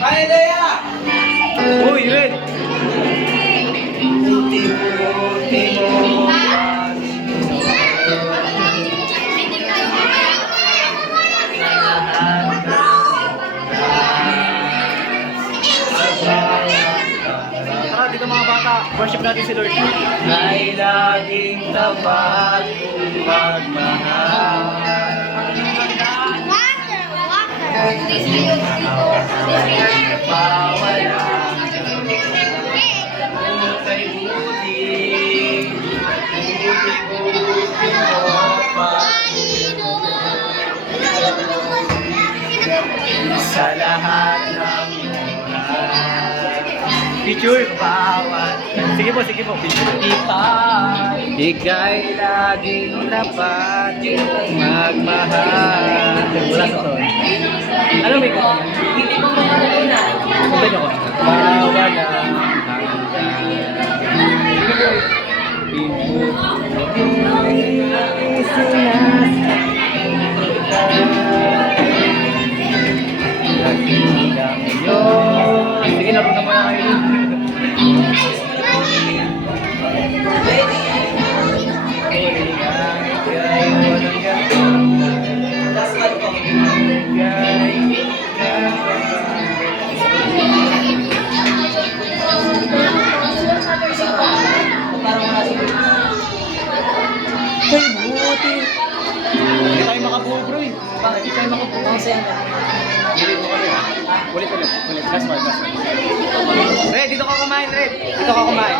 Ay, Lea! Uy, Red! Buti mo. Tara, dito mga bata. Worship natin si Lord. Ay laging tapat magmahal. Bawala. Bukay buti. Buti mo pa. Sa lahat ng oras. Picture. Bawat Sige po, picture. Ika'y laging dapat magmahal. Wala sa to. Ano may ko? Punta niyo ko. Bawala Sige, naroon na muna kayo. Ay, buti. Hindi tayo makabuo, bro eh. Hindi tayo makabuo. Ulit mo kami ha. Ulit. Last one. Red, dito ka kumain, Red. Dito ka kumain.